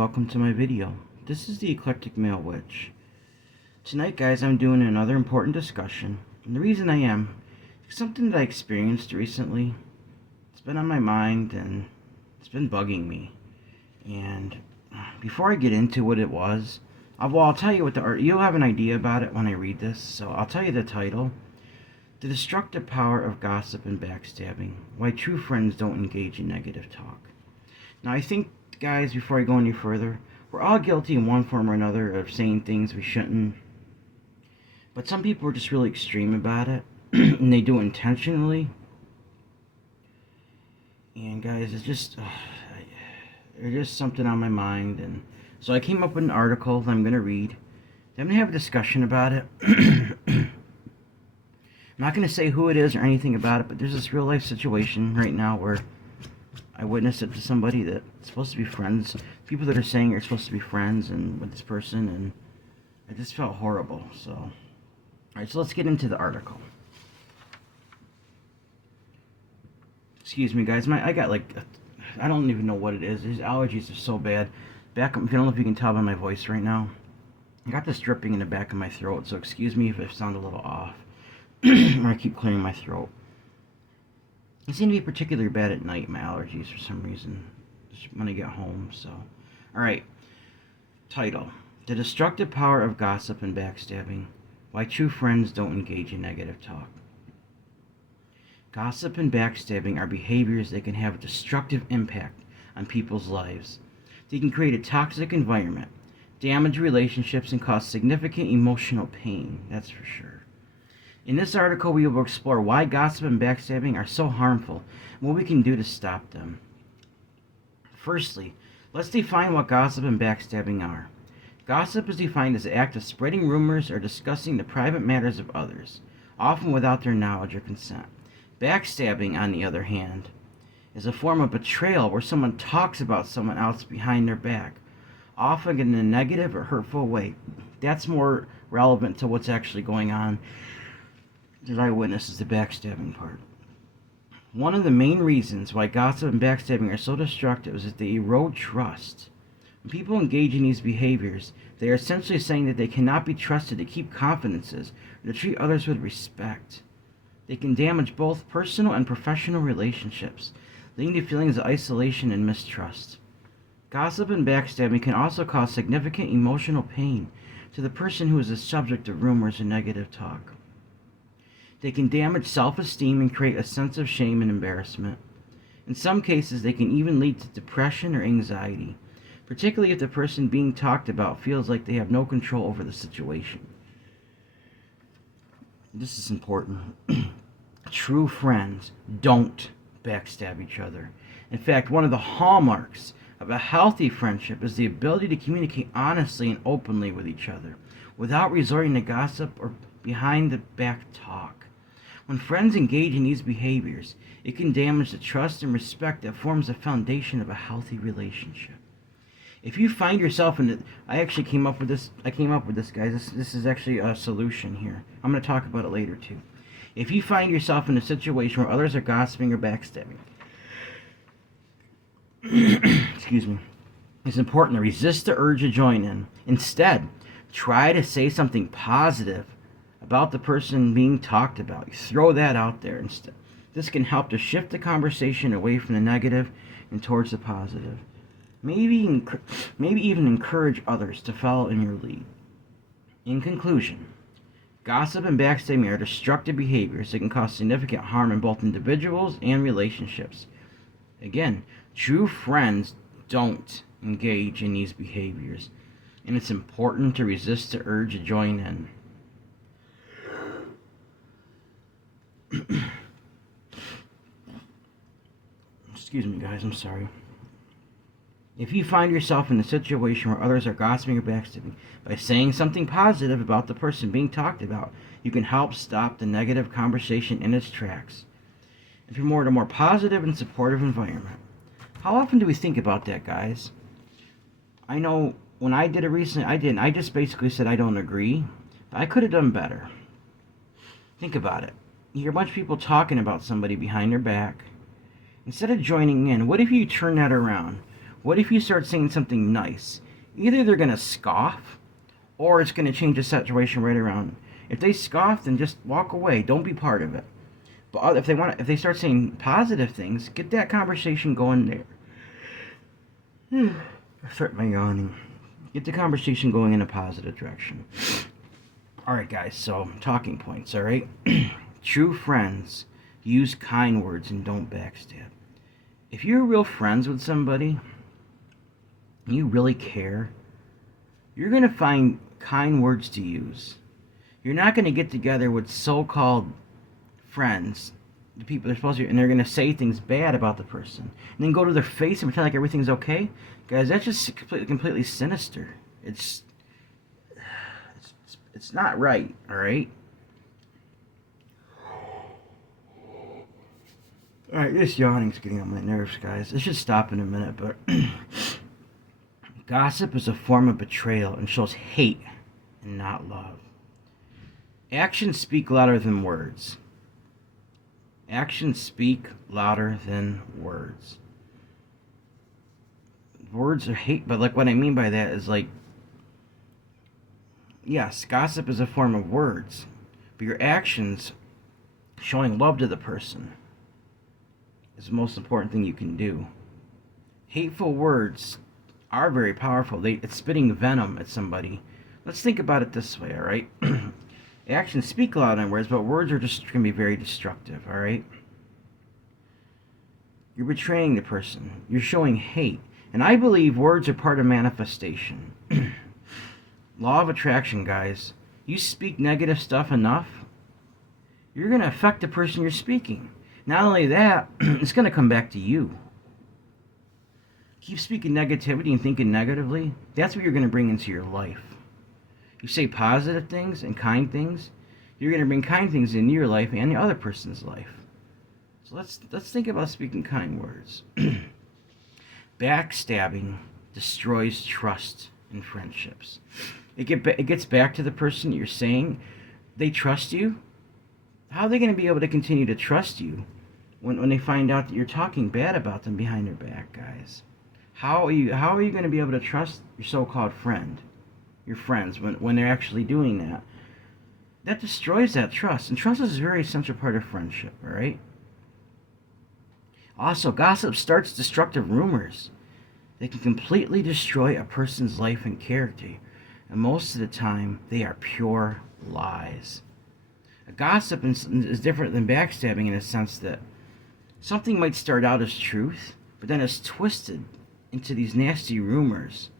welcome to my video. This is the Eclectic Male Witch. Tonight, guys, I'm doing another important discussion. And the reason I am is something that I experienced recently. It's been on my mind and it's been bugging me. And before I get into what it was, I'll tell you what you'll have an idea about it when I read this. So I'll tell you the title. The Destructive Power of Gossip and Backstabbing. Why True Friends Don't Engage in Negative Talk. Now, I think, guys, before I go any further, we're all guilty in one form or another of saying things we shouldn't. But some people are just really extreme about it, and they do it intentionally. And guys, it's just something on my mind. And so I came up with an article that I'm going to read. I'm going to have a discussion about it. I'm not going to say who it is or anything about it, but there's this real life situation right now where I witnessed it to somebody that's supposed to be friends. People that are saying you're supposed to be friends and with this person, and I just felt horrible. So, alright, so let's get into the article. Excuse me, guys. I got I don't even know what it is. These allergies are so bad. I don't know if you can tell by my voice right now. I got this dripping in the back of my throat, so excuse me if I sound a little off. Or I keep clearing my throat. They seem to be particularly bad at night, my allergies, for some reason, when I get home. So, alright. Title: The Destructive Power of Gossip and Backstabbing. Why True Friends Don't Engage in Negative Talk. Gossip and backstabbing are behaviors that can have a destructive impact on people's lives. They can create a toxic environment, damage relationships, and cause significant emotional pain, that's for sure. In this article, we will explore why gossip and backstabbing are so harmful and what we can do to stop them. Firstly, let's define what gossip and backstabbing are. Gossip is defined as the act of spreading rumors or discussing the private matters of others, often without their knowledge or consent. Backstabbing, on the other hand, is a form of betrayal where someone talks about someone else behind their back, often in a negative or hurtful way. That's more relevant to what's actually going on that I witness is the backstabbing part. One of the main reasons why gossip and backstabbing are so destructive is that they erode trust. When people engage in these behaviors, they are essentially saying that they cannot be trusted to keep confidences or to treat others with respect. They can damage both personal and professional relationships, leading to feelings of isolation and mistrust. Gossip and backstabbing can also cause significant emotional pain to the person who is the subject of rumors and negative talk. They can damage self-esteem and create a sense of shame and embarrassment. In some cases, they can even lead to depression or anxiety, particularly if the person being talked about feels like they have no control over the situation. This is important. True friends don't backstab each other. In fact, one of the hallmarks of a healthy friendship is the ability to communicate honestly and openly with each other, without resorting to gossip or behind the back talk. When friends engage in these behaviors, it can damage the trust and respect that forms the foundation of a healthy relationship. If you find yourself in it, I came up with this, guys. This is actually a solution here. I'm going to talk about it later, too. If you find yourself in a situation where others are gossiping or backstabbing, excuse me, it's important to resist the urge to join in. Instead, try to say something positive about the person being talked about. You throw that out there instead. This can help to shift the conversation away from the negative and towards the positive. Maybe even encourage others to follow in your lead. In conclusion, gossip and backstabbing are destructive behaviors that can cause significant harm in both individuals and relationships. Again, true friends don't engage in these behaviors, and it's important to resist the urge to join in. Excuse me, guys, I'm sorry. If you find yourself in a situation where others are gossiping or backstabbing, by saying something positive about the person being talked about, you can help stop the negative conversation in its tracks and promote a more positive and supportive environment. How often do we think about that, guys? I know when I did it recently, I didn't. I just basically said I don't agree, but I could have done better. Think about it. You hear a bunch of people talking about somebody behind their back. Instead of joining in, what if you turn that around? What if you start saying something nice? Either they're going to scoff or it's going to change the situation right around. If they scoff, then just walk away. Don't be part of it. But if they start saying positive things, get that conversation going there. I start my yawning. Get the conversation going in a positive direction. All right, guys. So talking points. All right. True friends use kind words and don't backstab. If you're real friends with somebody, and you really care, you're gonna find kind words to use. You're not gonna get together with so-called friends, the people they're supposed to, and they're gonna say things bad about the person, and then go to their face and pretend like everything's okay. Guys, that's just completely sinister. It's not right. All right. All right, this yawning's getting on my nerves, guys. This should stop in a minute, but gossip is a form of betrayal and shows hate and not love. Actions speak louder than words. Actions speak louder than words. Words are hate, but like what I mean by that is like, yes, gossip is a form of words, but your actions showing love to the person is the most important thing you can do. Hateful words are very powerful. It's spitting venom at somebody. Let's think about it this way, all right? Actions speak louder than words, but words are just going to be very destructive, all right? You're betraying the person. You're showing hate. And I believe words are part of manifestation. Law of attraction, guys. You speak negative stuff enough, you're going to affect the person you're speaking. Not only that, it's going to come back to you. Keep speaking negativity and thinking negatively. That's what you're going to bring into your life. You say positive things and kind things, you're going to bring kind things into your life and the other person's life. So let's think about speaking kind words. Backstabbing destroys trust in friendships. It gets back to the person you're saying they trust you. How are they going to be able to continue to trust you when they find out that you're talking bad about them behind their back, guys? How are you going to be able to trust your so-called friend, your friends, when they're actually doing that? That destroys that trust, and trust is a very essential part of friendship, all right? Also, gossip starts destructive rumors. They can completely destroy a person's life and character, and most of the time, they are pure lies. A gossip is different than backstabbing in a sense that something might start out as truth, but then it's twisted into these nasty rumors.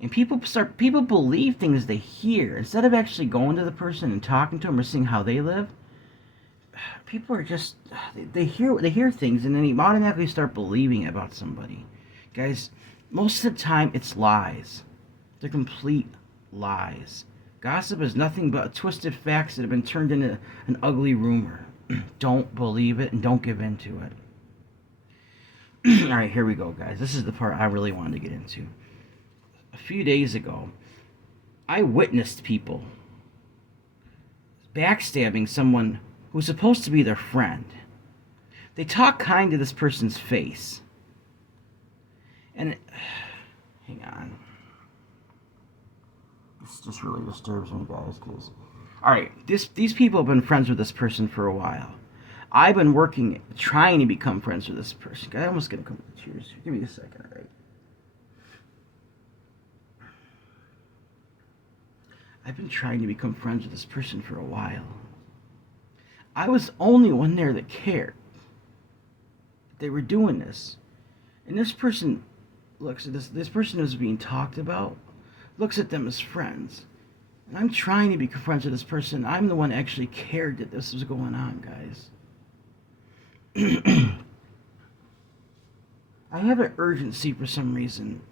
And people believe things they hear. Instead of actually going to the person and talking to them or seeing how they live, people are just, they hear things and then they automatically start believing about somebody. Guys, most of the time it's lies. They're complete lies. Gossip is nothing but twisted facts that have been turned into an ugly rumor. Don't believe it and don't give in to it. All right, here we go, guys. This is the part I really wanted to get into. A few days ago, I witnessed people backstabbing someone who's supposed to be their friend. They talk kind to this person's face. And hang on. This just really disturbs me, guys, because alright, these people have been friends with this person for a while. I've been trying to become friends with this person. I'm almost gonna come to tears. Give me a second, alright? I've been trying to become friends with this person for a while. I was the only one there that cared. They were doing this. And this person looks at this person who's being talked about, looks at them as friends. And I'm trying to become friends with this person. I'm the one that actually cared that this was going on, guys. I have an urgency for some reason.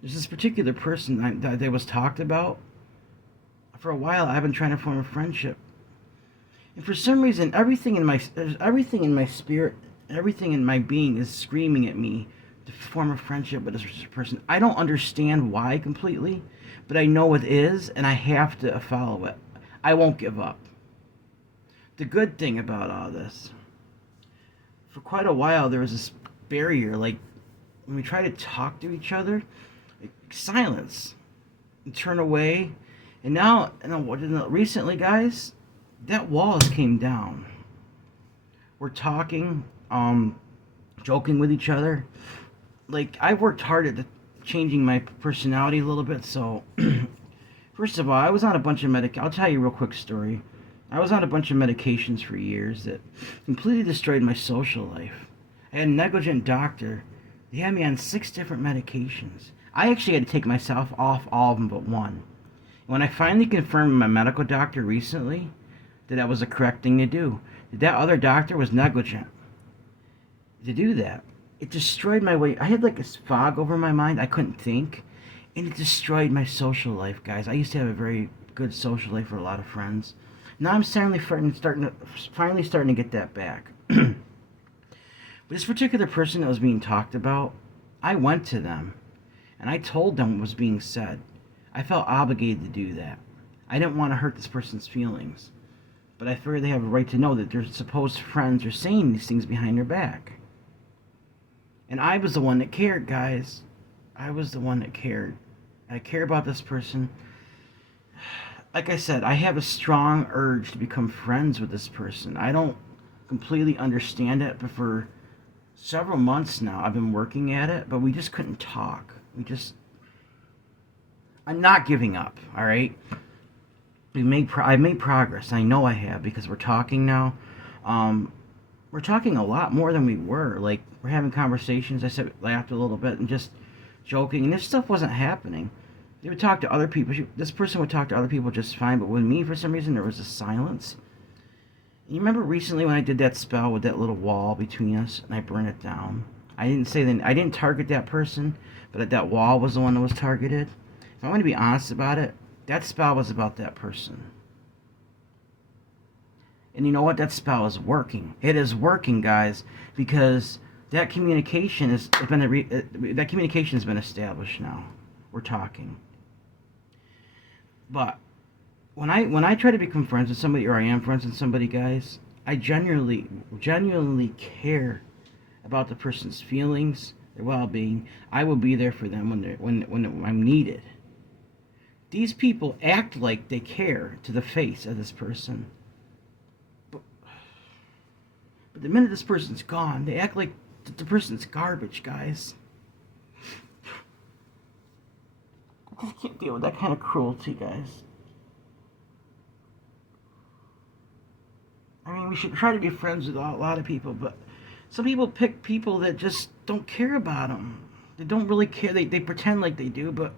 There's this particular person that was talked about. For a while, I've been trying to form a friendship. And for some reason, everything in my spirit, everything in my being is screaming at me to form a friendship with this person. I don't understand why completely, but I know it is, and I have to follow it. I won't give up. The good thing about all this, for quite a while, there was this barrier, like when we try to talk to each other, like, silence, and turn away. And now, recently, guys, that wall has came down. We're talking, joking with each other. Like, I worked hard at changing my personality a little bit. So, first of all, I was on a bunch of I'll tell you a real quick story. I was on a bunch of medications for years that completely destroyed my social life. I had a negligent doctor. They had me on 6 different medications. I actually had to take myself off all of them but one. When I finally confirmed with my medical doctor recently that was the correct thing to do, that other doctor was negligent to do that. It destroyed my way. I had like a fog over my mind. I couldn't think. And it destroyed my social life, guys. I used to have a very good social life with a lot of friends. Now I'm finally starting to get that back. But this particular person that was being talked about, I went to them and I told them what was being said. I felt obligated to do that. I didn't want to hurt this person's feelings. But I figured they have a right to know that their supposed friends are saying these things behind their back. And I was the one that cared, guys. I was the one that cared. I care about this person. Like I said, I have a strong urge to become friends with this person. I don't completely understand it, but for several months now, I've been working at it, but we just couldn't talk. I'm not giving up, all right? I've made progress. I know I have because we're talking now. We're talking a lot more than we were. Like, we're having conversations. I said, laughed a little bit and just joking, and this stuff wasn't happening. They would talk to other people. This person would talk to other people just fine, but with me, for some reason, there was a silence. And you remember recently when I did that spell with that little wall between us, and I burned it down? I didn't target that person, but that wall was the one that was targeted. If I'm going to be honest about it, that spell was about that person. And you know what? That spell is working. It is working, guys, because that communication has been established now. We're talking. But when I try to become friends with somebody, or I am friends with somebody, guys, I genuinely care about the person's feelings, their well-being. I will be there for them when I'm needed. These people act like they care to the face of this person. But the minute this person's gone, they act like the person's garbage, guys. I just can't deal with that kind of cruelty, guys. I mean, we should try to be friends with a lot of people, but some people pick people that just don't care about them. They don't really care. They pretend like they do, but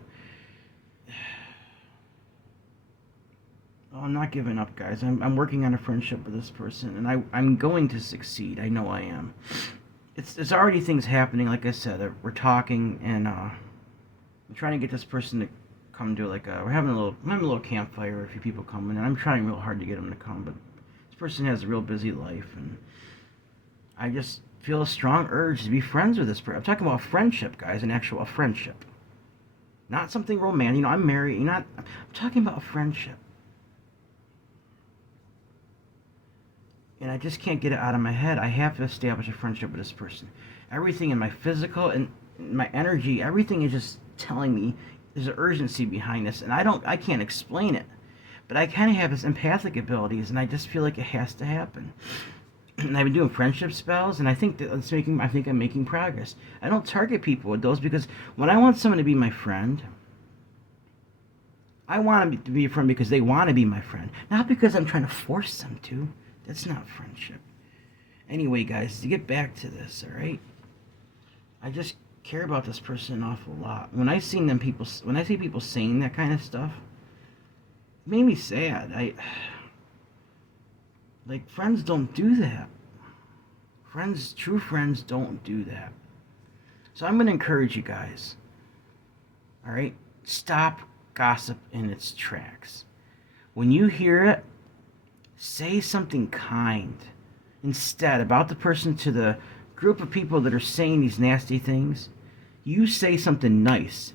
I'm not giving up, guys. I'm working on a friendship with this person, and I'm going to succeed. I know I am. It's already things happening. Like I said, we're talking, and I'm trying to get this person to come to we're having a little campfire. A few people coming, and I'm trying real hard to get them to come, but this person has a real busy life, and I just feel a strong urge to be friends with this person. I'm talking about a friendship, guys, an actual friendship, not something romantic. You know, I'm married. I'm talking about a friendship. And I just can't get it out of my head. I have to establish a friendship with this person. Everything in my physical and my energy, everything is just telling me there's an urgency behind this, and I can't explain it. But I kind of have this empathic abilities, and I just feel like it has to happen. And I've been doing friendship spells, and I think I'm making progress. I don't target people with those because when I want someone to be my friend, I want them to be a friend because they want to be my friend, not because I'm trying to force them to. That's not friendship. Anyway, guys, to get back to this, all right? I just care about this person an awful lot. When I see people saying that kind of stuff, it made me sad. Like, friends don't do that. True friends don't do that. So I'm going to encourage you guys, all right? Stop gossip in its tracks. When you hear it, say something kind instead about the person to the group of people that are saying these nasty things. You say something nice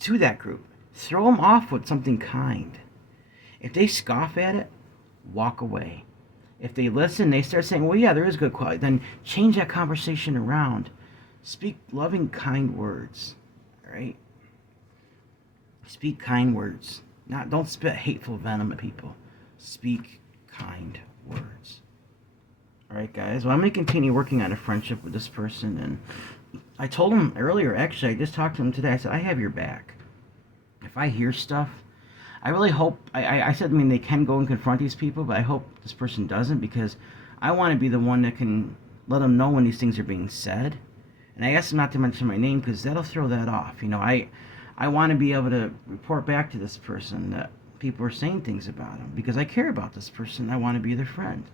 to that group. Throw them off with something kind. If they scoff at it, walk away. If they listen, they start saying, well, yeah, there is good quality, then change that conversation around. Speak loving, kind words. All right? Speak kind words. Don't spit hateful venom at people. Speak kind words. All right, guys. Well, I'm going to continue working on a friendship with this person. And I told him earlier, actually, I just talked to him today. I said, I have your back. If I hear stuff, I really hope, I said, I mean, they can go and confront these people, but I hope this person doesn't, because I want to be the one that can let them know when these things are being said. And I asked him not to mention my name because that'll throw that off. You know, I want to be able to report back to this person that people are saying things about him because I care about this person. I want to be their friend.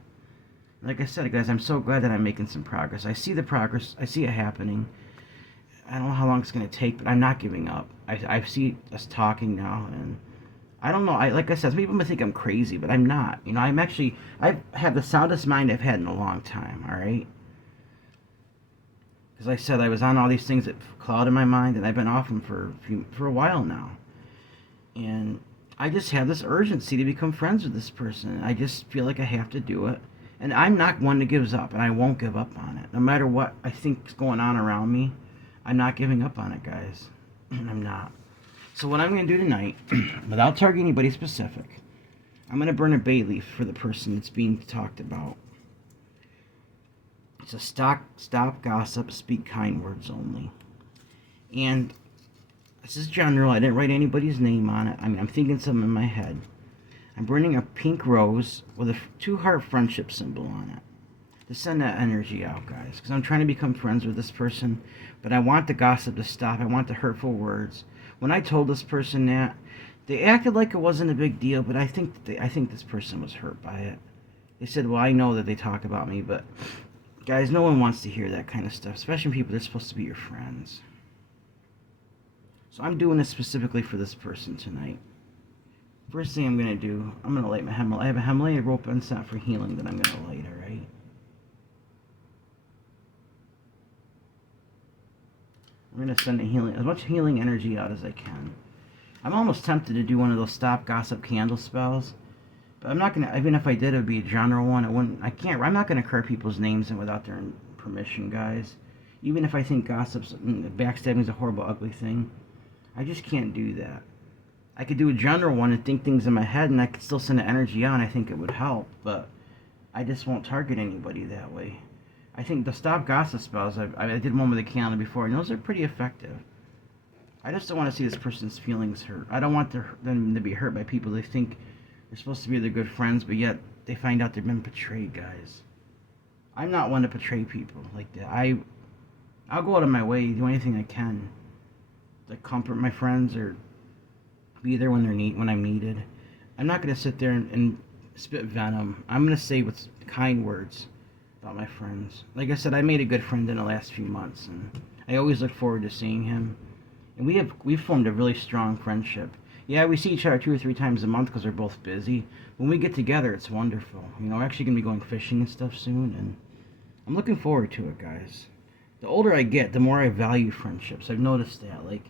Like I said, guys, I'm so glad that I'm making some progress. I see the progress. I see it happening. I don't know how long it's going to take, but I'm not giving up. I see us talking now, and I don't know. Like I said, some people may think I'm crazy, but I'm not. You know, I have the soundest mind I've had in a long time, all right? Because like I said, I was on all these things that clouded my mind, and I've been off them for a while now. And I just have this urgency to become friends with this person. I just feel like I have to do it. And I'm not one that gives up, and I won't give up on it. No matter what I think is going on around me, I'm not giving up on it, guys. I'm not. So what I'm going to do tonight, without targeting anybody specific, I'm going to burn a bay leaf for the person that's being talked about. It's a stop gossip, speak kind words only. And this is general. I didn't write anybody's name on it. I mean, I'm thinking something in my head. I'm burning a pink rose with a two-heart friendship symbol on it to send that energy out, guys. Because I'm trying to become friends with this person, but I want the gossip to stop. I want the hurtful words. When I told this person that, they acted like it wasn't a big deal, but I think this person was hurt by it. They said, well, I know that they talk about me, but guys, no one wants to hear that kind of stuff, especially people that are supposed to be your friends. So I'm doing this specifically for this person tonight. First thing I'm going to do, I'm going to light my Himalaya. I have a Himalaya rope incense for healing that I'm going to light, alright? I'm going to send as much healing energy out as I can. I'm almost tempted to do one of those stop gossip candle spells. But I'm not going to, even if I did, it would be a general one. I'm not going to carve people's names in without their permission, guys. Even if I think backstabbing is a horrible, ugly thing. I just can't do that. I could do a general one and think things in my head, and I could still send the energy on. I think it would help, but I just won't target anybody that way. I think the stop gossip spells, I did one with a candle before, and those are pretty effective. I just don't want to see this person's feelings hurt. I don't want them to be hurt by people they think they're supposed to be their good friends, but yet they find out they've been betrayed, guys. I'm not one to betray people like that. I'll go out of my way, do anything I can to comfort my friends or be there when I'm needed. I'm not going to sit there and spit venom. I'm going to say what's kind words about my friends. Like I said, I made a good friend in the last few months, and I always look forward to seeing him. And we've formed a really strong friendship. Yeah, we see each other 2 or 3 times a month because we're both busy. When we get together, it's wonderful. You know, we're actually going to be going fishing and stuff soon, and I'm looking forward to it, guys. The older I get, the more I value friendships. I've noticed that. Like,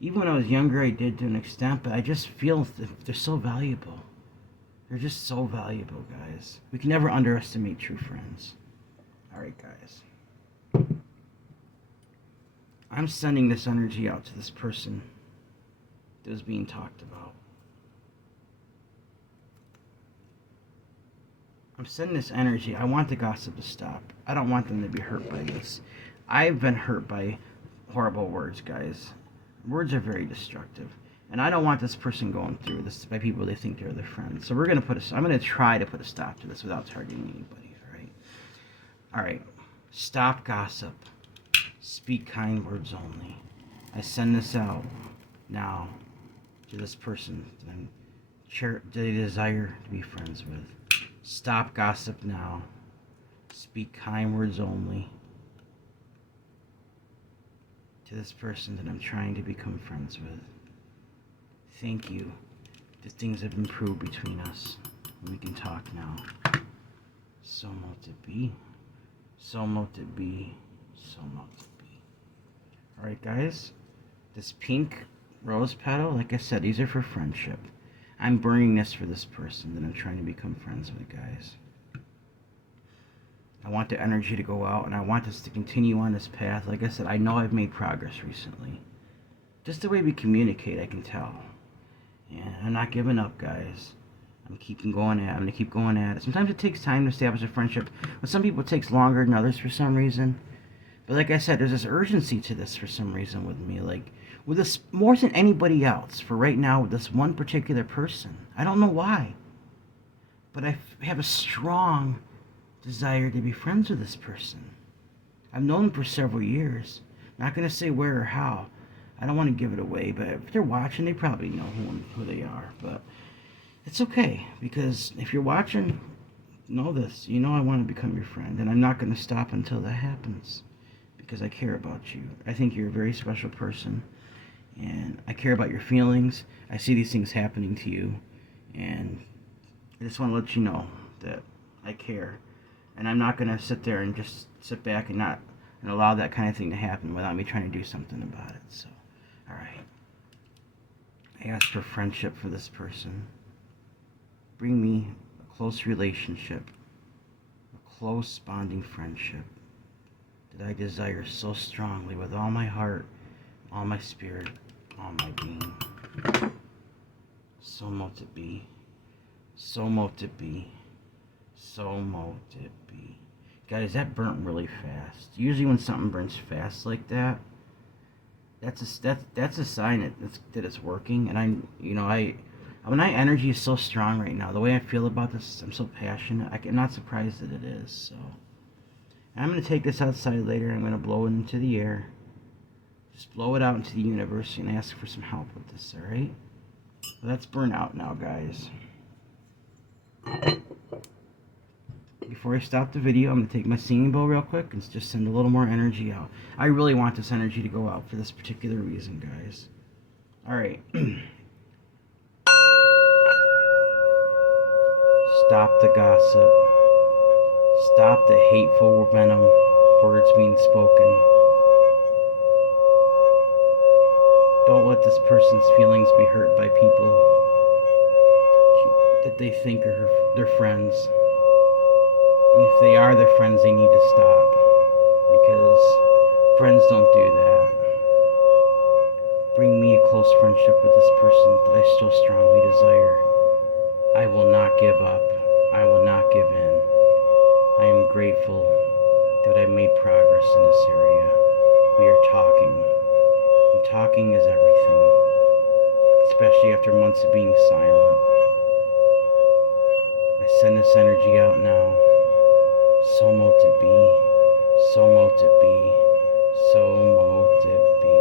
even when I was younger, I did to an extent, but I just feel they're so valuable. They're just so valuable, guys. We can never underestimate true friends. Alright, guys. I'm sending this energy out to this person that was being talked about. I'm sending this energy. I want the gossip to stop. I don't want them to be hurt by this. I've been hurt by horrible words, guys. Words are very destructive. And I don't want this person going through this by people they think they're their friends. So I'm going to try to put a stop to this without targeting anybody, alright? Alright. Stop gossip. Speak kind words only. I send this out now to this person that they desire to be friends with. Stop gossip now. Speak kind words only to this person that I'm trying to become friends with. Thank you that things have improved between us. We can talk now. So mote it be. So mote it be. So mote it be. Alright, guys. This pink rose petal, like I said, these are for friendship. I'm burning this for this person that I'm trying to become friends with, guys. I want the energy to go out, and I want us to continue on this path. Like I said, I know I've made progress recently. Just the way we communicate, I can tell. And I'm not giving up, guys. I'm gonna keep going at it. Sometimes it takes time to establish a friendship. With some people, it takes longer than others for some reason. But like I said, there's this urgency to this for some reason with me. Like, with this more than anybody else, for right now, with this one particular person. I don't know why. But I have a strong desire to be friends with this person. I've known them for several years. I'm not going to say where or how. I don't want to give it away, but if they're watching, they probably know who they are. But it's okay, because if you're watching, know this. You know I want to become your friend, and I'm not going to stop until that happens, because I care about you. I think you're a very special person, and I care about your feelings. I see these things happening to you, and I just want to let you know that I care. And I'm not going to sit there and just sit back and not and allow that kind of thing to happen without me trying to do something about it. So, all right. I ask for friendship for this person. Bring me a close relationship, a close bonding friendship that I desire so strongly with all my heart, all my spirit, all my being. So mote it be. So mote it be. So mote it be. Guys, that burnt really fast. Usually when something burns fast like that, that's a sign that it's working. And my energy is so strong right now. The way I feel about this, I'm so passionate. I'm not surprised that it is. So I'm going to take this outside later. I'm going to blow it into the air. Just blow it out into the universe and ask for some help with this, alright? Well, that's burnt out now, guys. Before I stop the video, I'm going to take my singing bowl real quick and just send a little more energy out. I really want this energy to go out for this particular reason, guys. Alright. Stop the gossip. Stop the hateful venom words being spoken. Don't let this person's feelings be hurt by people that they think are their friends. And if they are their friends, they need to stop. Because friends don't do that. Bring me a close friendship with this person that I so strongly desire. I will not give up. I will not give in. I am grateful that I've made progress in this area. We are talking. And talking is everything. Especially after months of being silent. I send this energy out now. So mote it be. So mote it be. So mote it be.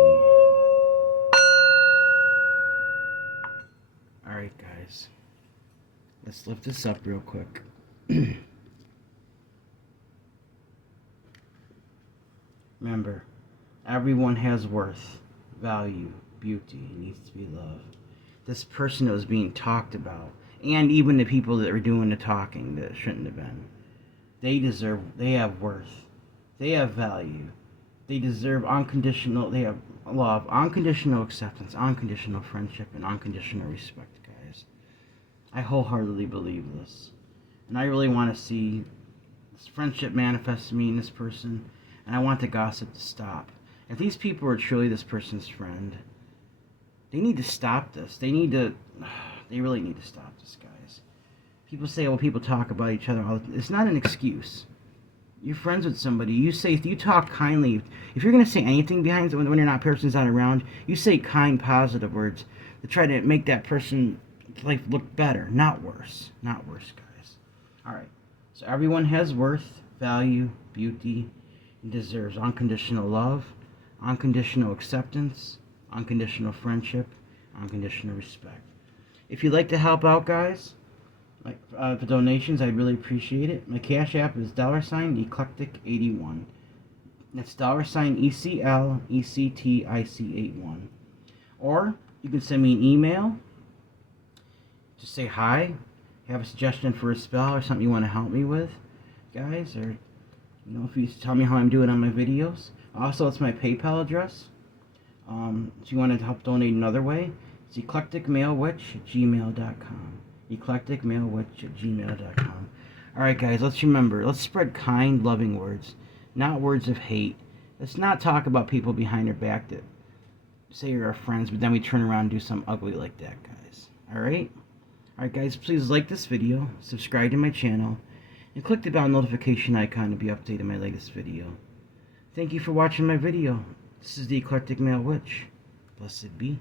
Alright, guys. Let's lift this up real quick. Remember, everyone has worth, value, beauty, and needs to be loved. This person that was being talked about, and even the people that were doing the talking that shouldn't have been, they have worth, they have value, they deserve they have love, unconditional acceptance, unconditional friendship, and unconditional respect, guys. I wholeheartedly believe this. And I really want to see this friendship manifest me in this person, and I want the gossip to stop. If these people are truly this person's friend, they need to stop this. They really need to stop this, guys. People say, well, people talk about each other all the time. It's not an excuse. You're friends with somebody. You talk kindly. If you're going to say anything behind when you're not person's not around, you say kind, positive words to try to make that person look better, not worse. Not worse, guys. All right. So everyone has worth, value, beauty, and deserves unconditional love, unconditional acceptance, unconditional friendship, unconditional respect. If you'd like to help out, guys, for donations, I'd really appreciate it. My Cash App is $Eclectic81. That's $ECLECTIC81. Or you can send me an email. Just say hi. Have a suggestion for a spell or something you want to help me with, guys. Or if you tell me how I'm doing on my videos. Also, it's my PayPal address. If you want to help donate another way, it's eclecticmalewitch@gmail.com. eclecticmalewitch@gmail.com. Alright, guys, let's remember. Let's spread kind, loving words, not words of hate. Let's not talk about people behind their back that say you're our friends, but then we turn around and do something ugly like that, guys. Alright? Alright, guys, please like this video, subscribe to my channel, and click the bell notification icon to be updated on my latest video. Thank you for watching my video. This is the Eclectic Male Witch. Blessed be.